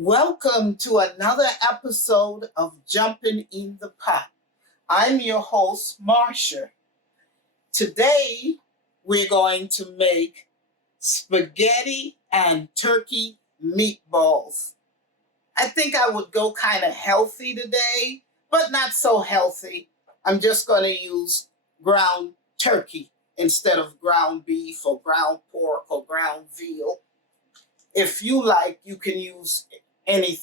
Welcome to another episode of Jumpin In the Pot. I'm your host, Marcia. Today, we're going to make spaghetti and turkey meatballs. I think I would go kind of healthy today, but not so healthy. I'm just going to use ground turkey instead of ground beef or ground pork or ground veal. If you like, you can use any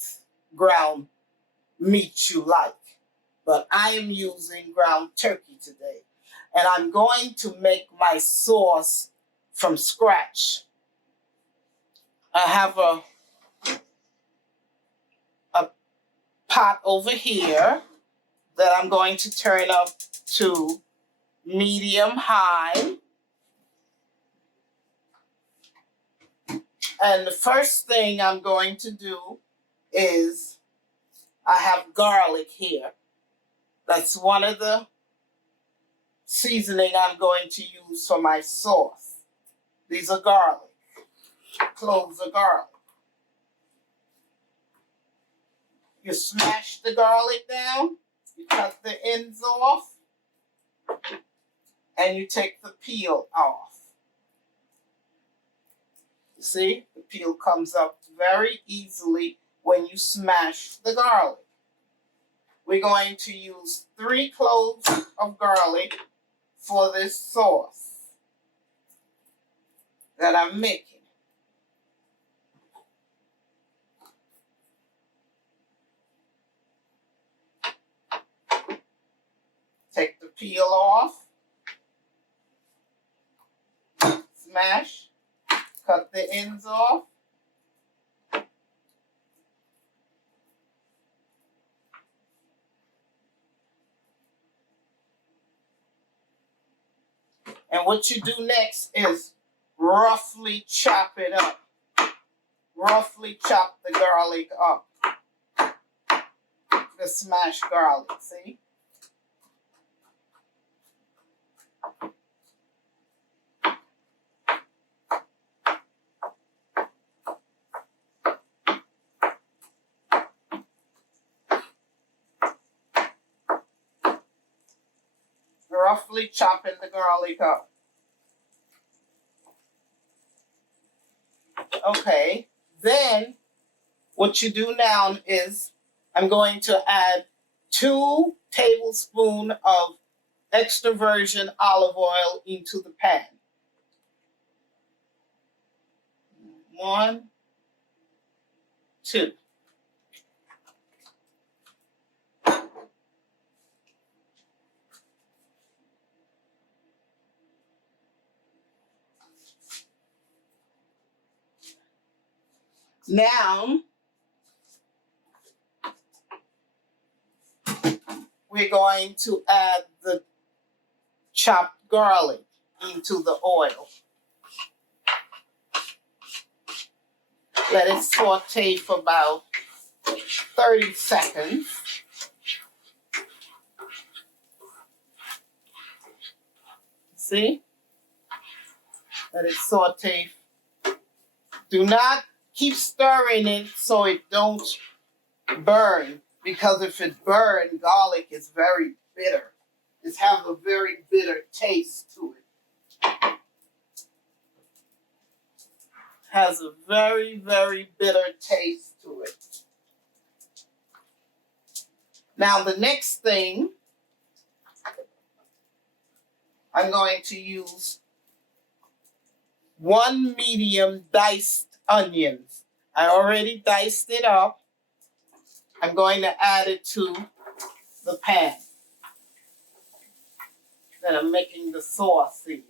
ground meat you like, but I am using ground turkey today. And I'm going to make my sauce from scratch. I have a pot over here that I'm going to turn up to medium high. And the first thing I'm going to do is I have garlic here. That's one of the seasoning I'm going to use for my sauce. These are garlic, cloves of garlic. You smash the garlic down, you cut the ends off, and you take the peel off. See, the peel comes up very easily when you smash the garlic. We're going to use 3 cloves of garlic for this sauce that I'm making. Take the peel off, smash, cut the ends off. And what you do next is roughly chop it up. Roughly chop the garlic up. The smashed garlic, see? Roughly chopping the garlic up. Okay, then what you do now is I'm going to add 2 tablespoons of extra virgin olive oil into the pan. 1, 2. Now, we're going to add the chopped garlic into the oil. Let it saute for about 30 seconds. See? Let it saute. Do not keep stirring it so it don't burn, because if it burns, garlic is very bitter. It has a very bitter taste to it. Has a very, very bitter taste to it. Now the next thing, I'm going to use 1 medium diced onions. I already diced it up. I'm going to add it to the pan that I'm making the sauce in.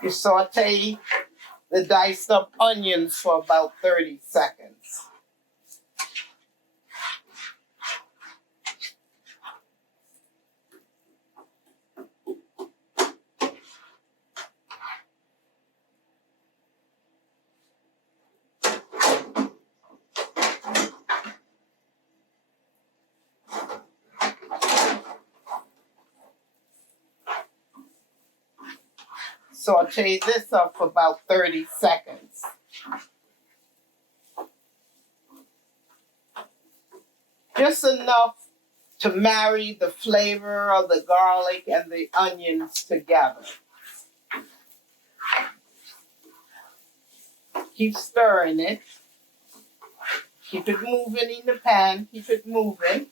You saute the diced up onions for about 30 seconds. saute this up for about 30 seconds. Just enough to marry the flavor of the garlic and the onions together. Keep stirring it. Keep it moving in the pan. Keep it moving.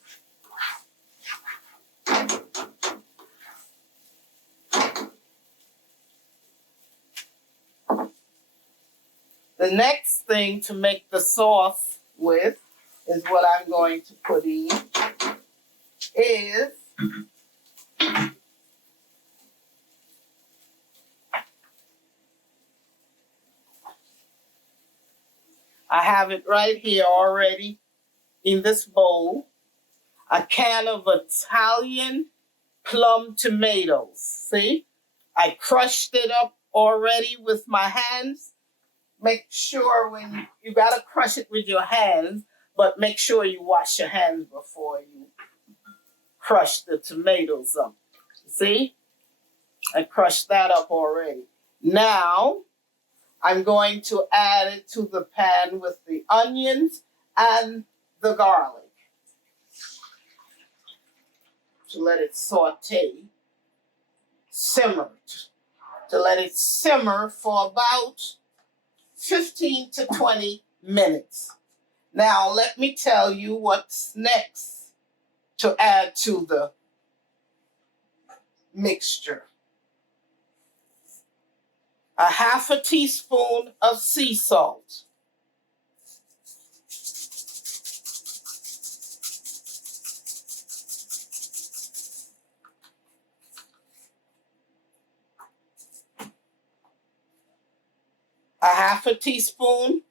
The next thing to make the sauce with is what I'm going to put in is I have it right here already in this bowl. A can of Italian plum tomatoes. See? I crushed it up already with my hands. Make sure when you gotta crush it with your hands, but make sure you wash your hands before you crush the tomatoes up. See? I crushed that up already. Now, I'm going to add it to the pan with the onions and the garlic. To let it saute, simmer. To let it simmer for about 15 to 20 minutes. Now, let me tell you what's next to add to the mixture. A half a teaspoon of sea salt. A half a teaspoon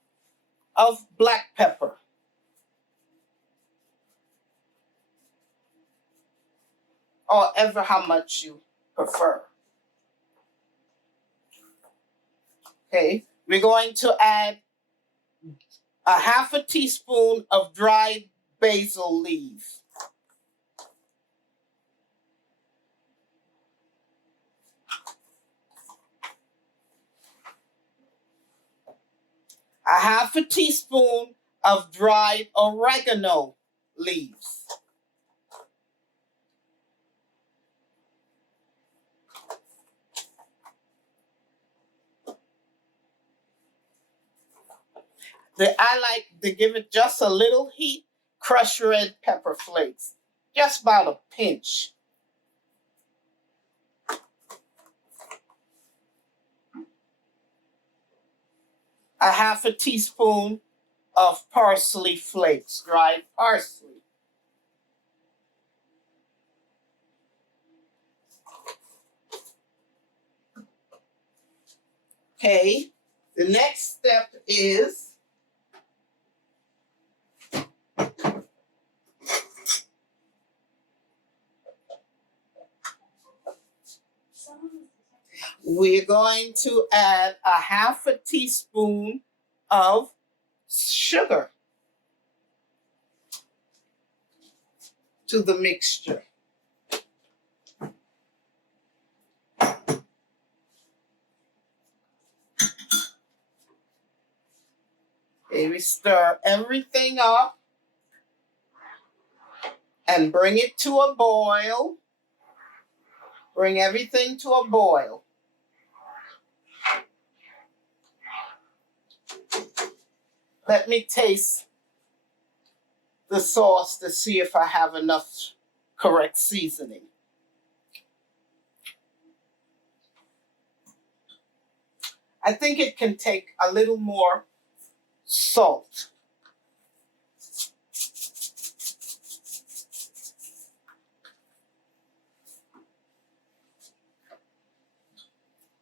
of black pepper. Or ever how much you prefer. Okay, we're going to add a half a teaspoon of dried basil leaves. A half a teaspoon of dried oregano leaves. I like to give it just a little heat, crushed red pepper flakes, just about a pinch. A half a teaspoon of parsley flakes, dried parsley. Okay, the next step is we're going to add a half a teaspoon of sugar to the mixture. Okay, we stir everything up and bring it to a boil. Bring everything to a boil. Let me taste the sauce to see if I have enough correct seasoning. I think it can take a little more salt.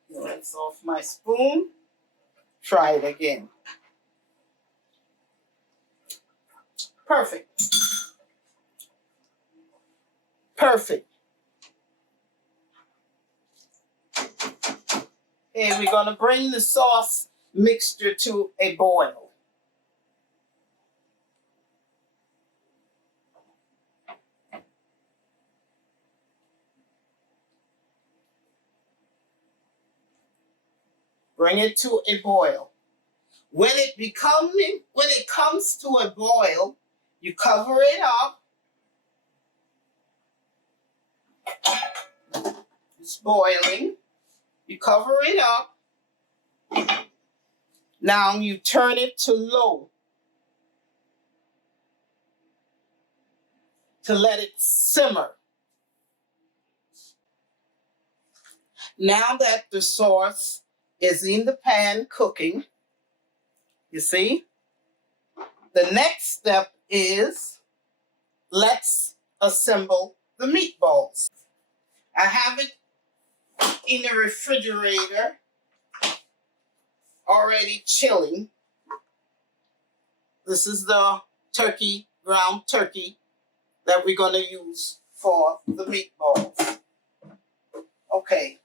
Rinse off my spoon. Try it again. Perfect. Perfect. Okay, we're going to bring the sauce mixture to a boil. Bring it to a boil. When it comes to a boil, you cover it up. It's boiling. You cover it up. Now you turn it to low to let it simmer. Now that the sauce is in the pan cooking, you see, the next step is let's assemble the meatballs. I have it in the refrigerator already chilling. This is the ground turkey that we're going to use for the meatballs. Okay.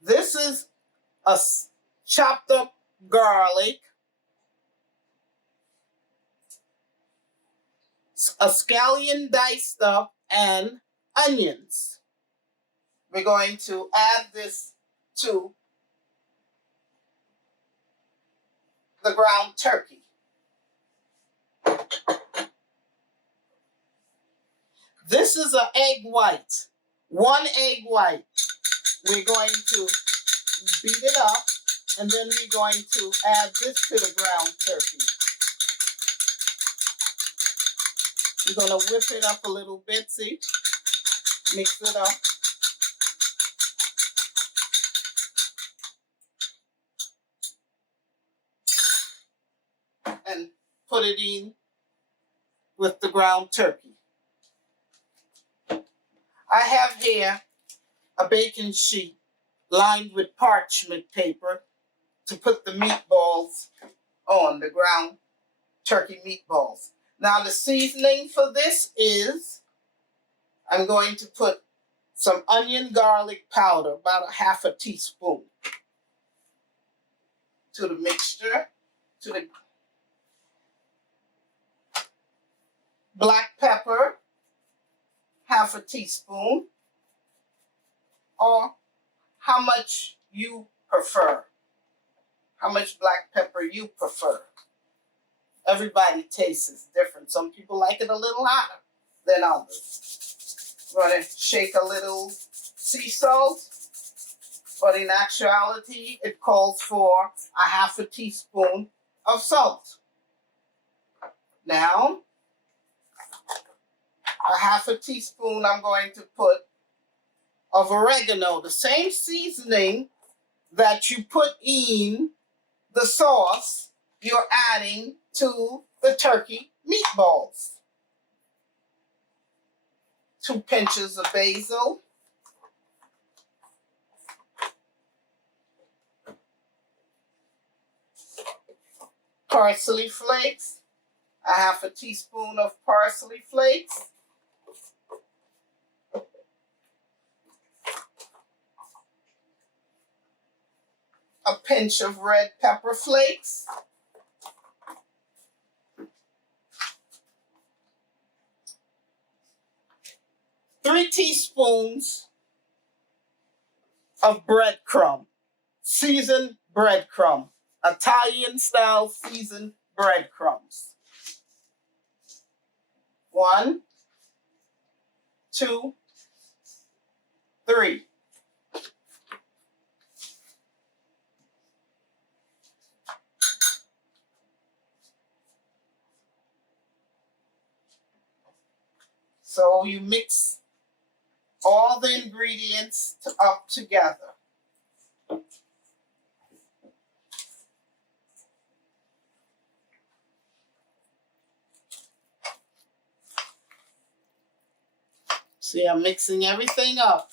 This is a chopped up garlic, a scallion diced up, and onions. We're going to add this to the ground turkey. This is an egg white, 1 egg white. We're going to beat it up, and then we're going to add this to the ground turkey. We're going to whip it up a little bit, see? Mix it up. And put it in with the ground turkey. I have here a baking sheet lined with parchment paper to put the meatballs on, the ground turkey meatballs. Now the seasoning for this is, I'm going to put some onion garlic powder, about 1/2 teaspoon, to the mixture, to the black pepper, 1/2 teaspoon, or how much you prefer, how much black pepper you prefer. Everybody's taste is different. Some people like it a little hotter than others. I'm going to shake a little sea salt, but in actuality, it calls for 1/2 teaspoon of salt. Now, 1/2 teaspoon I'm going to put of oregano, the same seasoning that you put in the sauce, you're adding to the turkey meatballs. 2 pinches of basil. Parsley flakes, 1/2 teaspoon of parsley flakes. A pinch of red pepper flakes. Three teaspoons of breadcrumb, seasoned breadcrumb, Italian style seasoned breadcrumbs. 1, 2, 3. So you mix all the ingredients up together. See, I'm mixing everything up.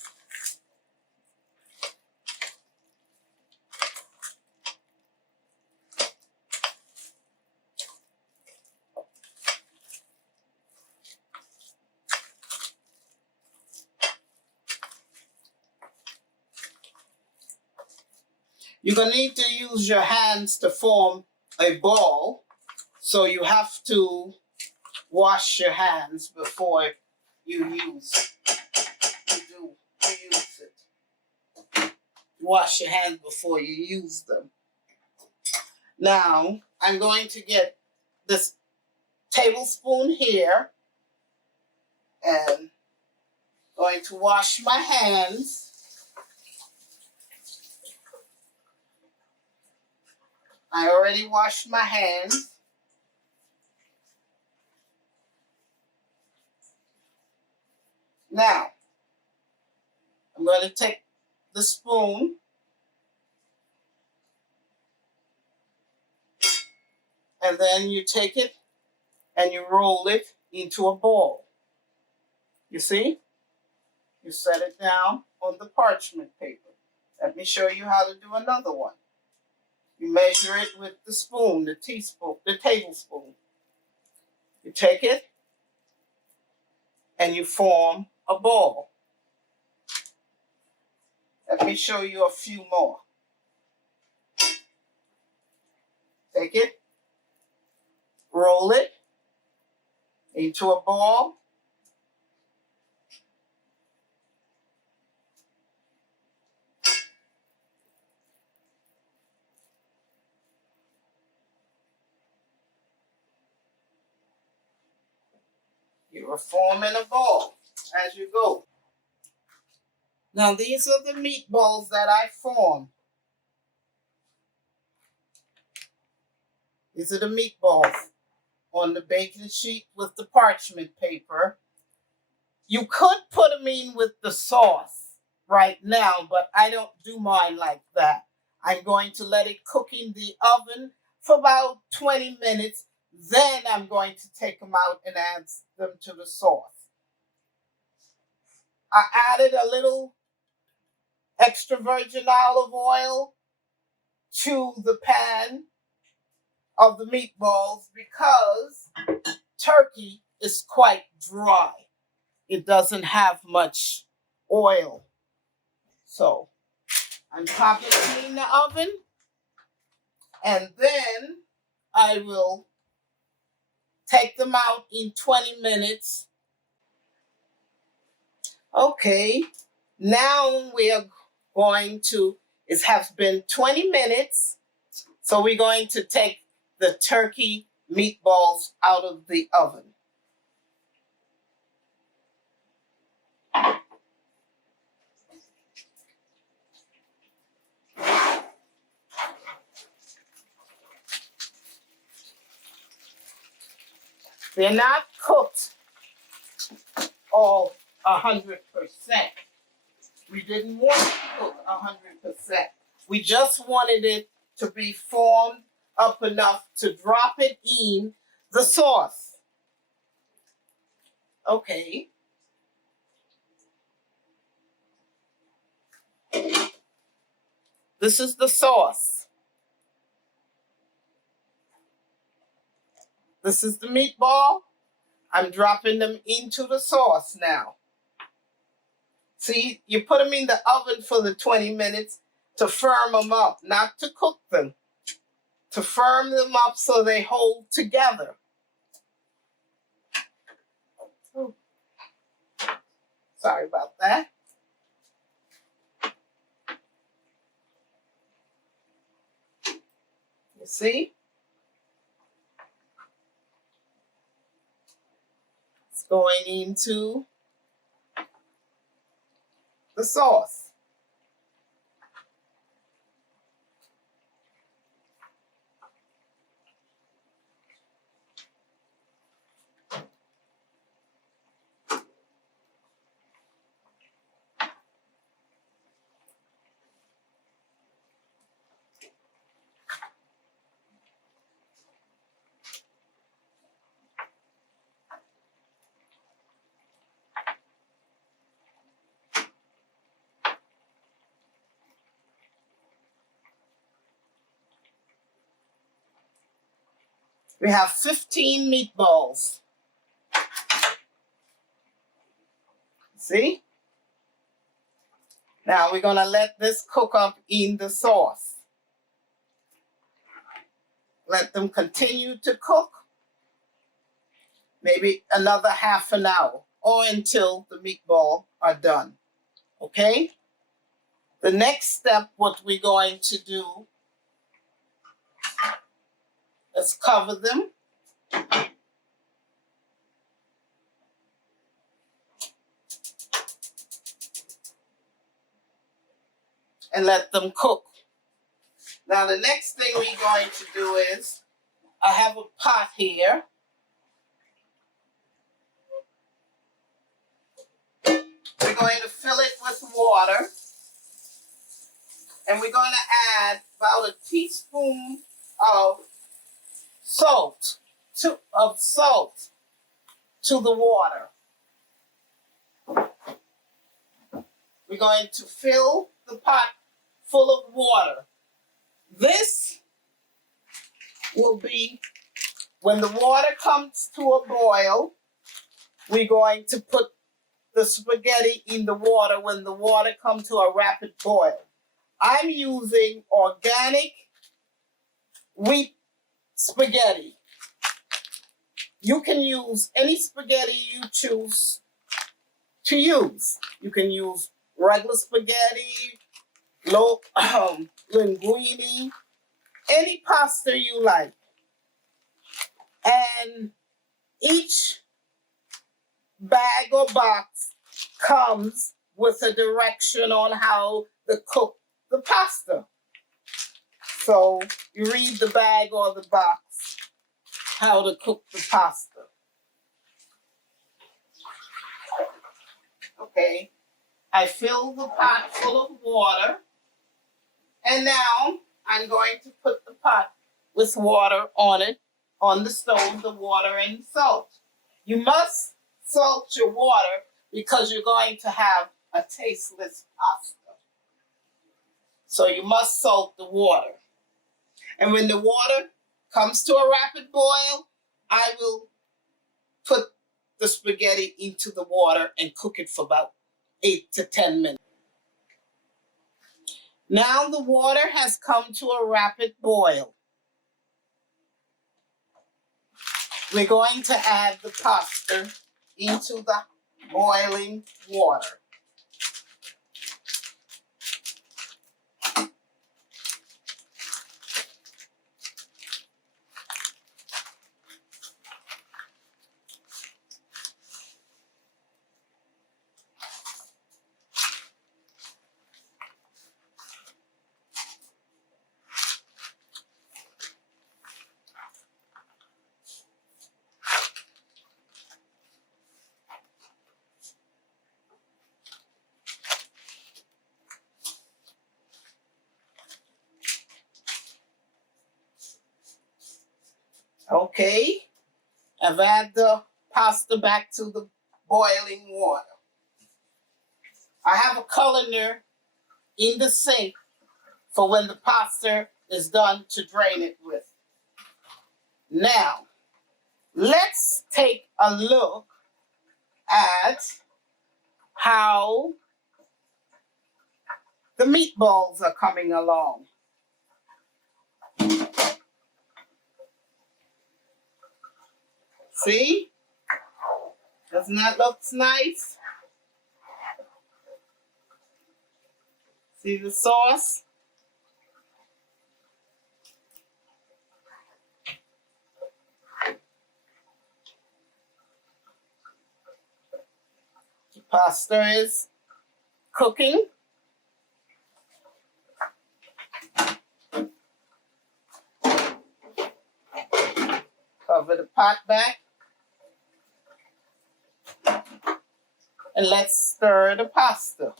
You're going to need to use your hands to form a ball, so you have to wash your hands before you use it. wash your hands before you use them. Now, I'm going to get this tablespoon here and going to wash my hands. I already washed my hands. Now, I'm going to take the spoon and then you take it and you roll it into a ball. You see? You set it down on the parchment paper. Let me show you how to do another one. You measure it with the spoon, the teaspoon, the tablespoon. You take it and you form a ball. Let me show you a few more. Take it, roll it into a ball. You are forming a ball as you go. Now these are the meatballs that I formed. These are the meatballs on the baking sheet with the parchment paper. You could put them in with the sauce right now, but I don't do mine like that. I'm going to let it cook in the oven for about 20 minutes. Then I'm going to take them out and add them to the sauce. I added a little extra virgin olive oil to the pan of the meatballs because turkey is quite dry. It doesn't have much oil. So I'm popping it in the oven and then I will take them out in 20 minutes. Okay, now we are going to, it has been 20 minutes. So we're going to take the turkey meatballs out of the oven. They're not cooked all 100%. We didn't want it to cook 100%. We just wanted it to be formed up enough to drop it in the sauce. Okay. This is the sauce. This is the meatball. I'm dropping them into the sauce now. See, you put them in the oven for the 20 minutes to firm them up, not to cook them. To firm them up so they hold together. Oh. Sorry about that. You see? It's going into the sauce. We have 15 meatballs. See? Now we're going to let this cook up in the sauce. Let them continue to cook. Maybe another half an hour or until the meatballs are done. Okay? The next step, what we're going to do is cover them. And let them cook. Now the next thing we're going to do is, I have a pot here. We're going to fill it with water. And we're going to add about a teaspoon of salt to the water. We're going to fill the pot full of water. This will be, when the water comes to a boil, we're going to put the spaghetti in the water when the water comes to a rapid boil. I'm using organic wheat spaghetti. You can use any spaghetti you choose to use. You can use regular spaghetti, linguine, any pasta you like. And each bag or box comes with a direction on how to cook the pasta. So you read the bag or the box how to cook the pasta. Okay, I fill the pot full of water, and now I'm going to put the pot with water on it, on the stove, the water and salt. You must salt your water because you're going to have a tasteless pasta. So you must salt the water. And when the water comes to a rapid boil, I will put the spaghetti into the water and cook it for about 8 to 10 minutes. Now the water has come to a rapid boil. We're going to add the pasta into the boiling water. Okay, I've added the pasta back to the boiling water. I have a colander in the sink for when the pasta is done to drain it with. Now, let's take a look at how the meatballs are coming along. See? Doesn't that look nice? See the sauce? The pasta is cooking. Cover the pot back. And let's stir the pasta.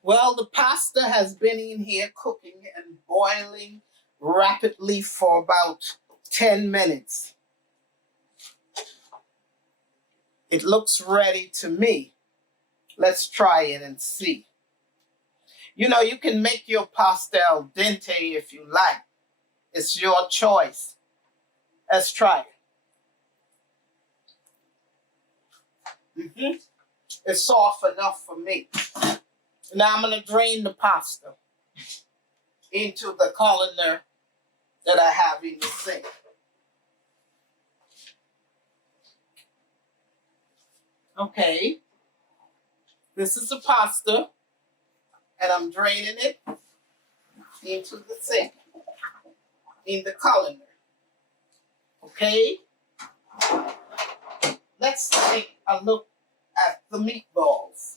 Well, the pasta has been in here cooking and boiling rapidly for about 10 minutes. It looks ready to me. Let's try it and see. You know, you can make your pasta al dente if you like. It's your choice. Let's try it. It's soft enough for me. Now I'm going to drain the pasta into the colander that I have in the sink. Okay, this is the pasta, and I'm draining it into the sink, in the colander. Okay, let's take a look at the meatballs.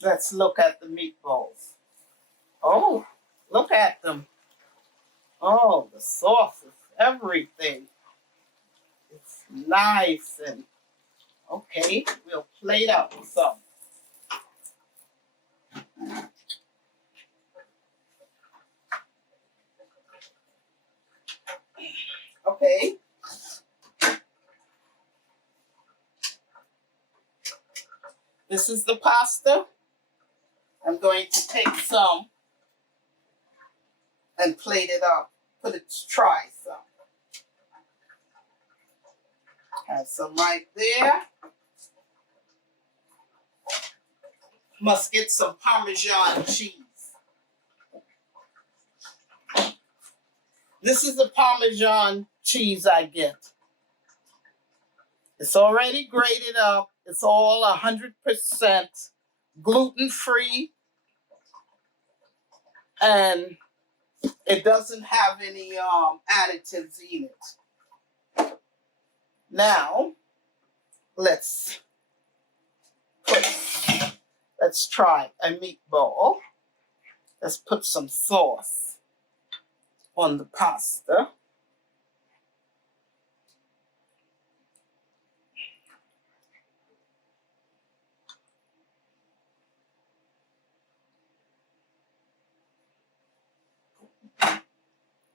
Let's look at the meatballs. Oh, look at them. Oh, the sauces, everything. It's nice and okay. We'll plate up some. Okay. This is the pasta. I'm going to take some and plate it up. Try some. Have some right there. Must get some Parmesan cheese. This is the Parmesan cheese I get. It's already grated up. It's all 100% gluten-free. And it doesn't have any additives in it. Now, let's try a meatball. Let's put some sauce on the pasta.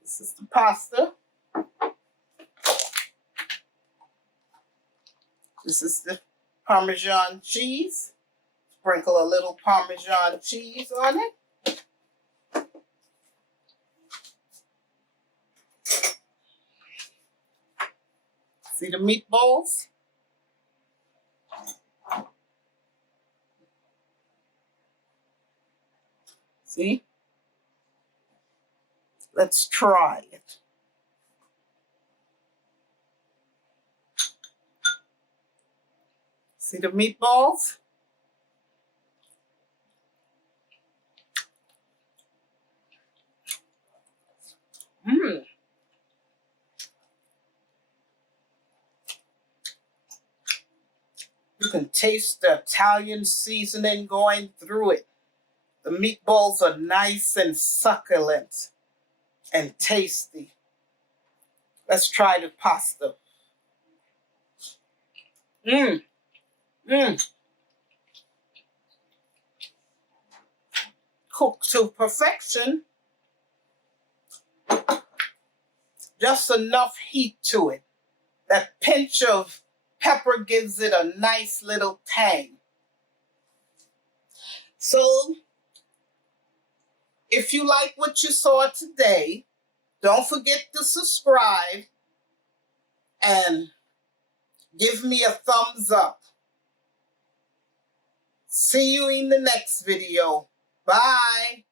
This is the pasta. This is the Parmesan cheese. Sprinkle a little Parmesan cheese on it. See the meatballs? See? Let's try it. See the meatballs? Mmm. You can taste the Italian seasoning going through it. The meatballs are nice and succulent and tasty. Let's try the pasta. Mmm. Mmm. Cooked to perfection. Just enough heat to it. That pinch of pepper gives it a nice little tang. So, if you like what you saw today, don't forget to subscribe and give me a thumbs up. See you in the next video. Bye.